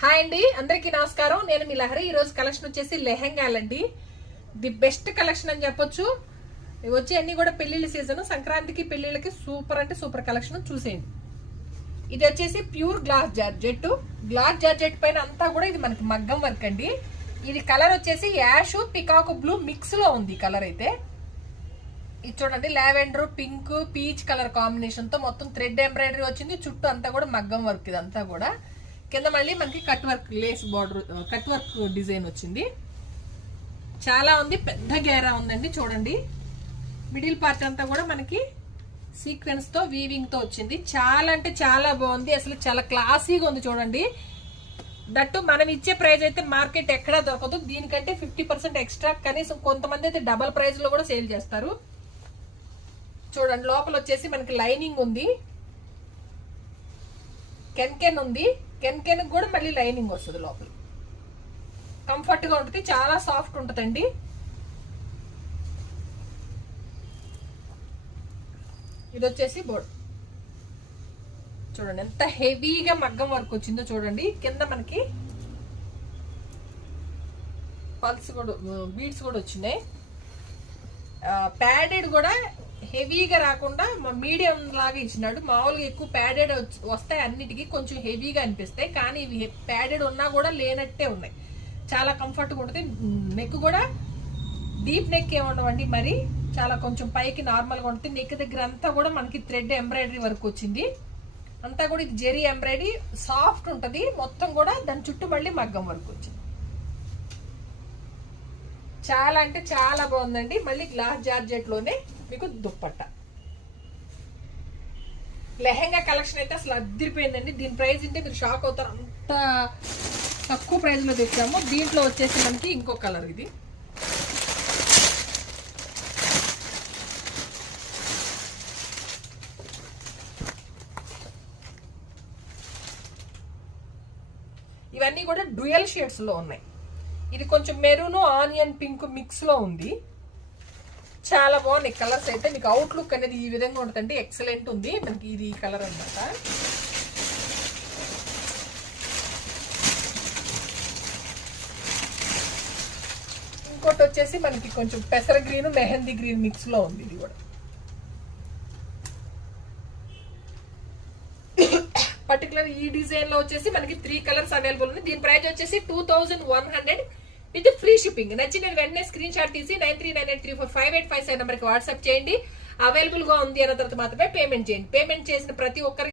Hi అండి, అందరికీ నమస్కారం. నేను మీ లహరి. ఈరోజు కలెక్షన్ వచ్చేసి లెహెంగాలండి. ది బెస్ట్ కలెక్షన్ అని చెప్పొచ్చు. వచ్చి అన్ని కూడా పెళ్లిళ్ళ సీజన్, సంక్రాంతికి పెళ్లిళ్ళకి సూపర్ అంటే సూపర్ కలెక్షన్ చూసేయండి. ఇది వచ్చేసి ప్యూర్ గ్లాస్ జార్జెట్ పైన అంతా కూడా ఇది మనకి మగ్గం వర్క్ అండి. ఇది కలర్ వచ్చేసి యాష్ పికాక్ బ్లూ మిక్స్ లో ఉంది. కలర్ అయితే ఇది చూడండి, lavender pink peach colour combination తో మొత్తం థ్రెడ్ ఎంబ్రాయిడరీ వచ్చింది. చుట్టూ అంతా కూడా మగ్గం వర్క్. ఇదంతా కూడా కింద మళ్ళీ మనకి cut work lace border cut work design వచ్చింది. చాలా ఉంది, పెద్ద గేరా ఉందండి. చూడండి, మిడిల్ పార్ట్ అంతా కూడా మనకి సీక్వెన్స్ తో వీవింగ్ తో వచ్చింది. చాలా అంటే చాలా బాగుంది, అసలు చాలా క్లాసీగా ఉంది. చూడండి, దట్టు మనం ఇచ్చే ప్రైస్ అయితే మార్కెట్ ఎక్కడా దొరకదు. దీనికంటే 50% ఎక్స్ట్రా, కనీసం కొంతమంది అయితే డబల్ ప్రైస్ లో కూడా సేల్ చేస్తారు. చూడండి, లోపల వచ్చేసి మనకి లైనింగ్ ఉంది, కెన్ ఉంది. కెన్ కూడా మళ్ళీ లైనింగ్ వస్తుంది లోపల. కంఫర్ట్ గా ఉంటుంది, చాలా సాఫ్ట్ ఉంటుందండి. ఇది వచ్చేసి బోర్డ్. చూడండి ఎంత హెవీగా మగ్గం వర్క్ వచ్చిందో. చూడండి, కింద మనకి పల్స్ కూడా బీడ్స్ కూడా వచ్చినాయి. ప్యాడెడ్ కూడా హెవీగా రాకుండా మీడియం లాగా ఇచ్చినాడు. మామూలుగా ఎక్కువ ప్యాడెడ్ వస్తాయి, అన్నిటికీ కొంచెం హెవీగా అనిపిస్తాయి. కానీ ఇవి ప్యాడెడ్ ఉన్నా కూడా లేనట్టే ఉన్నాయి. చాలా కంఫర్ట్గా ఉంటుంది. నెక్ కూడా డీప్ నెక్ ఏముండవండి, మరి చాలా కొంచెం పైకి నార్మల్గా ఉంటుంది. నెక్ దగ్గర అంతా కూడా మనకి థ్రెడ్ ఎంబ్రాయిడరీ వర్క్ వచ్చింది. అంతా కూడా ఇది జెరీ ఎంబ్రాయిడరీ, సాఫ్ట్ ఉంటుంది మొత్తం కూడా. దాని చుట్టూ మళ్ళీ మగ్గం వర్క్ వచ్చింది. చాలా అంటే చాలా బాగుందండి. మళ్ళీ గ్లాస్ జార్జెట్ లోనే మీకు దుప్పట్ట. లెహెంగా కలెక్షన్ అయితే అసలు అదిరిపోయిందండి. దీని ప్రైస్ అంటే మీరు షాక్ అవుతారు, అంత తక్కువ ప్రైస్ లో తెచ్చాము. దీంట్లో వచ్చేసి మనకి ఇంకో కలర్. ఇది ఇవన్నీ కూడా డ్యూయల్ షేడ్స్ లో ఉన్నాయి. ఇది కొంచెం మెరూన్ ఆనియన్ పింక్ మిక్స్ లో ఉంది. చాలా బాగున్నాయి కలర్స్ అయితే. మీకు అవుట్లుక్ అనేది ఈ విధంగా ఉంటుందండి, ఎక్సలెంట్ ఉంది. మనకి ఇది కలర్ అన్నమాట. ఇంకోటి వచ్చేసి మనకి కొంచెం పెసర గ్రీన్ మెహందీ గ్రీన్ మిక్స్ లో ఉంది. ఇది కూడా పర్టికులర్ ఈ డిజైన్ లో వచ్చేసి మనకి 3 కలర్స్ అవైలబుల్ ఉంది. దీని ప్రైస్ వచ్చేసి 2100 విత్ ఫ్రీ షిప్పింగ్. నచ్చిన వెంటనే స్క్రీన్ షాట్ తీసి 9398345857 నెంబర్కి వాట్సాప్ చేయండి. అవైలబుల్ గా ఉంది అన్న తర్వాత మాత్రమే పేమెంట్ చేయండి. పేమెంట్ చేసిన ప్రతి ఒక్కరికి